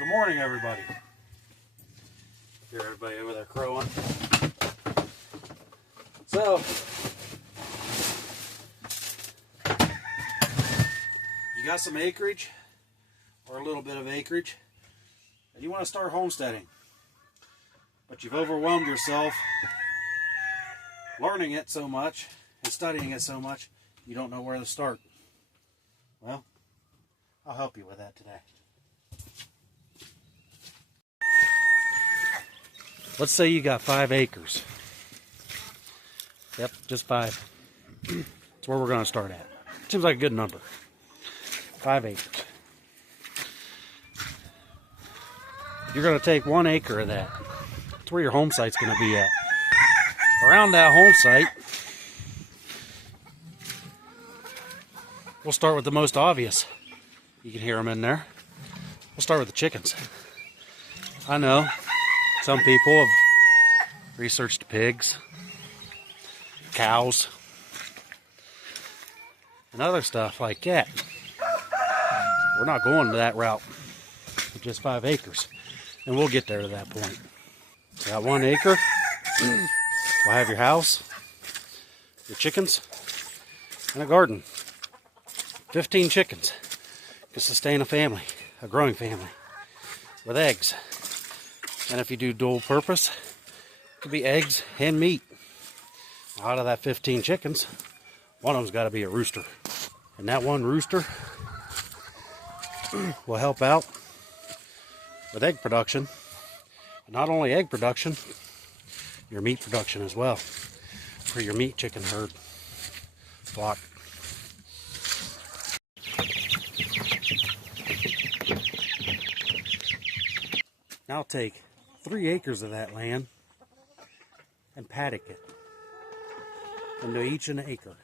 Good morning, everybody. Hear everybody over there crowing. So, you got some acreage, or a little bit of acreage, and you want to start homesteading, but you've overwhelmed yourself learning it so much and studying it so much, you don't know where to start. Well, I'll help you with that today. Let's say you got 5 acres. Yep, just 5. That's where we're going to start at. Seems like a good number. 5 acres. You're going to take 1 acre of that. That's where your home site's going to be at. Around that home site, we'll start with the most obvious. You can hear them in there. We'll start with the chickens. I know some people have researched pigs, cows, and other stuff like that. We're not going to that route with just 5 acres, and we'll get there to that point. You got 1 acre, we'll have your house, your chickens, and a garden. 15 chickens to sustain a family, a growing family, with eggs. And if you do dual purpose, it could be eggs and meat. Out of that 15 chickens, one of them's got to be a rooster. And that one rooster will help out with egg production. And not only egg production, your meat production as well, for your meat chicken herd flock. Now take 3 acres of that land and paddock it into each an acre.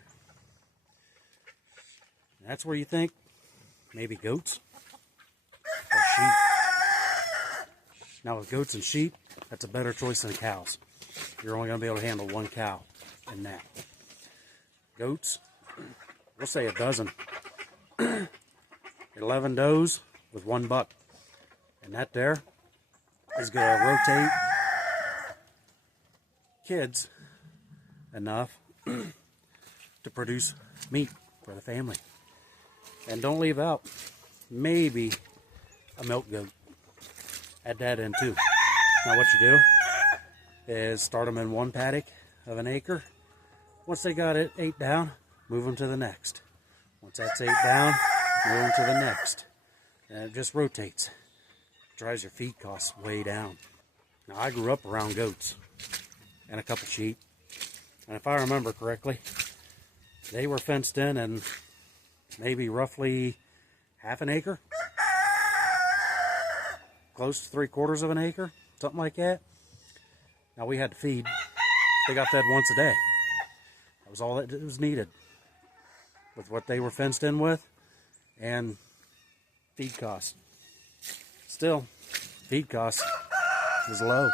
And that's where you think maybe goats or sheep. Now with goats and sheep, that's a better choice than cows. You're only going to be able to handle 1 cow in that. Goats, we'll say a dozen. 11 does with 1 buck. And that there is going to rotate kids enough to produce meat for the family. And don't leave out maybe a milk goat. Add that in too. Now what you do is start them in 1 paddock of an acre. Once they got it 8 down, move them to the next. Once that's 8 down, move them to the next. And it just rotates. Drives your feed costs way down. Now I grew up around goats and a couple sheep, and if I remember correctly, they were fenced in and maybe roughly half an acre, close to 3/4 of an acre, something like that. Now we had to feed. They got fed once a day. That was all that was needed with what they were fenced in with and feed costs. Still, feed costs is low.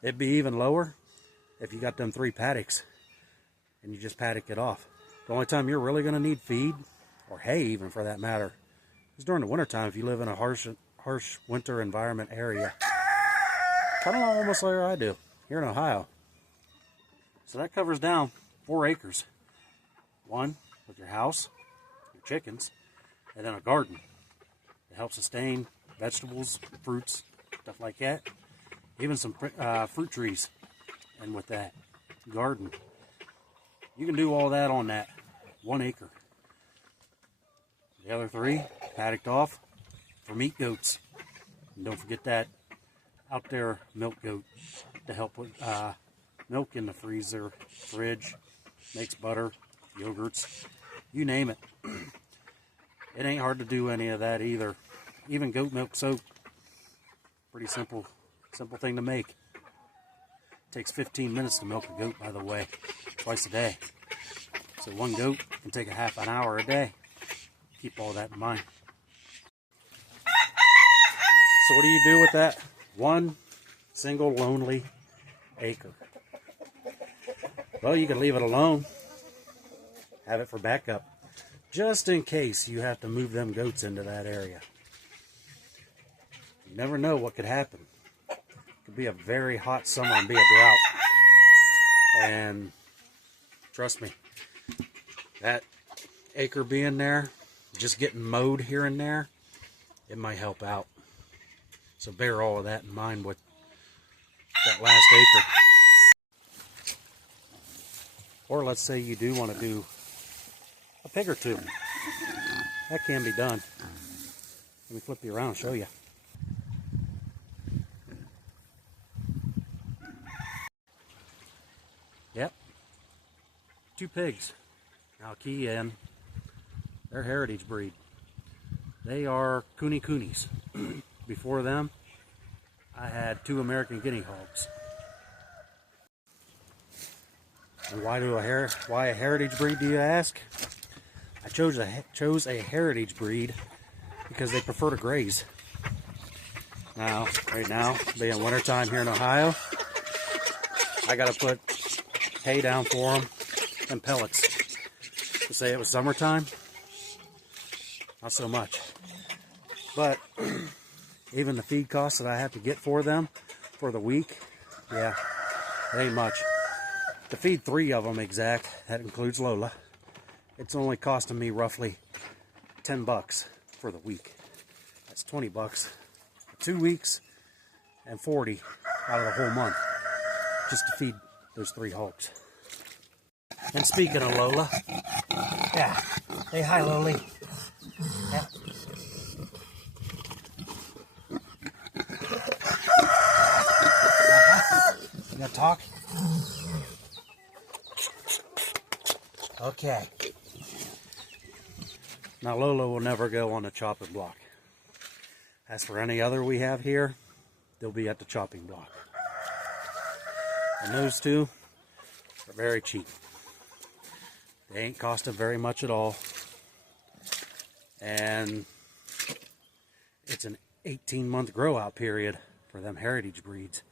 It'd be even lower if you got them 3 paddocks and you just paddock it off. The only time you're really going to need feed, or hay even for that matter, is during the wintertime if you live in a harsh winter environment area. Kind of almost like I do here in Ohio. So that covers down 4 acres. 1 with your house, your chickens, and then a garden to help sustain vegetables, fruits, stuff like that. Even some fruit trees. And with that garden, you can do all that on that 1 acre. The other 3 paddocked off for meat goats. And don't forget that out there milk goat to help with milk in the freezer, fridge, makes butter, yogurts, you name it. It ain't hard to do any of that either. Even goat milk soap, pretty simple thing to make. Takes 15 minutes to milk a goat, by the way, twice a day. So 1 goat can take a half an hour a day. Keep all that in mind. So what do you do with that 1 single lonely acre? Well, you can leave it alone. Have it for backup. Just in case you have to move them goats into that area. You never know what could happen. It could be a very hot summer and be a drought. And trust me, that acre being there, just getting mowed here and there, it might help out. So bear all of that in mind with that last acre. Or let's say you do want to do a pig or two. That can be done. Let me flip you around and show you. Yep. 2 pigs. Now key in. They're heritage breed. They are coonies. Before them, I had 2 American guinea hogs. And why a heritage breed, do you ask? I chose a heritage breed because they prefer to graze. Now, right now, being wintertime here in Ohio, I gotta put hay down for them and pellets. To say it was summertime, not so much. But even the feed costs that I have to get for them for the week, yeah, it ain't much. To feed 3 of them exact, that includes Lola, it's only costing me roughly $10 for the week. That's $20 for 2 weeks and $40 out of the whole month just to feed those 3 hogs. And speaking of Lola, yeah, say hi, Loli. Yeah. You gonna talk? Okay. Now Lola will never go on the chopping block. As for any other we have here, they'll be at the chopping block. And those 2 are very cheap. They ain't costing very much at all. And it's an 18-month grow out period for them heritage breeds.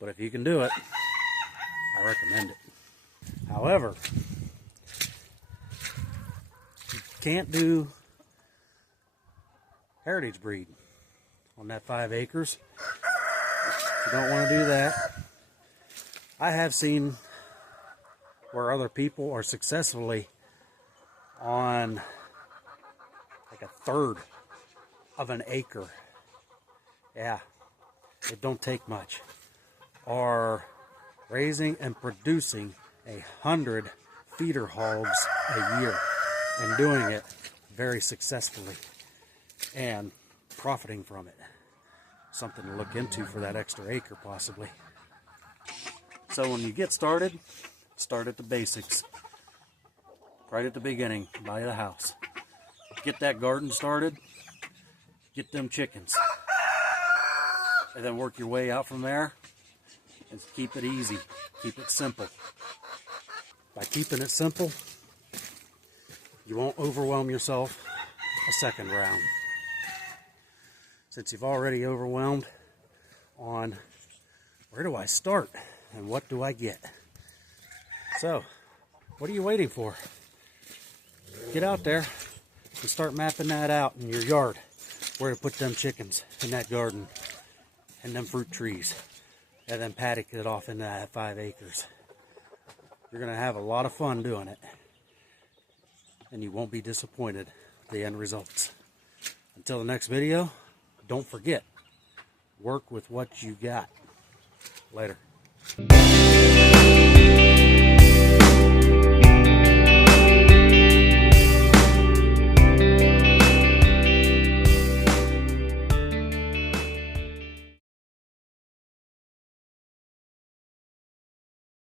But if you can do it, I recommend it. However, you can't do heritage breed on that 5 acres. You don't want to do that. I have seen where other people are successfully on like a third of an acre. Yeah, it don't take much. Are raising and producing 100 feeder hogs a year and doing it very successfully and profiting from it. Something to look into for that extra acre possibly. So when you get started, start at the basics. Right at the beginning, buy the house. Get that garden started, get them chickens. And then work your way out from there and keep it easy, keep it simple. By keeping it simple, you won't overwhelm yourself a second round. Since you've already overwhelmed on where do I start and what do I get? So, what are you waiting for? Get out there and start mapping that out in your yard, where to put them chickens in that garden and them fruit trees, and then paddock it off into that 5 acres. You're going to have a lot of fun doing it, and you won't be disappointed with the end results. Until the next video, don't forget, work with what you got. Later.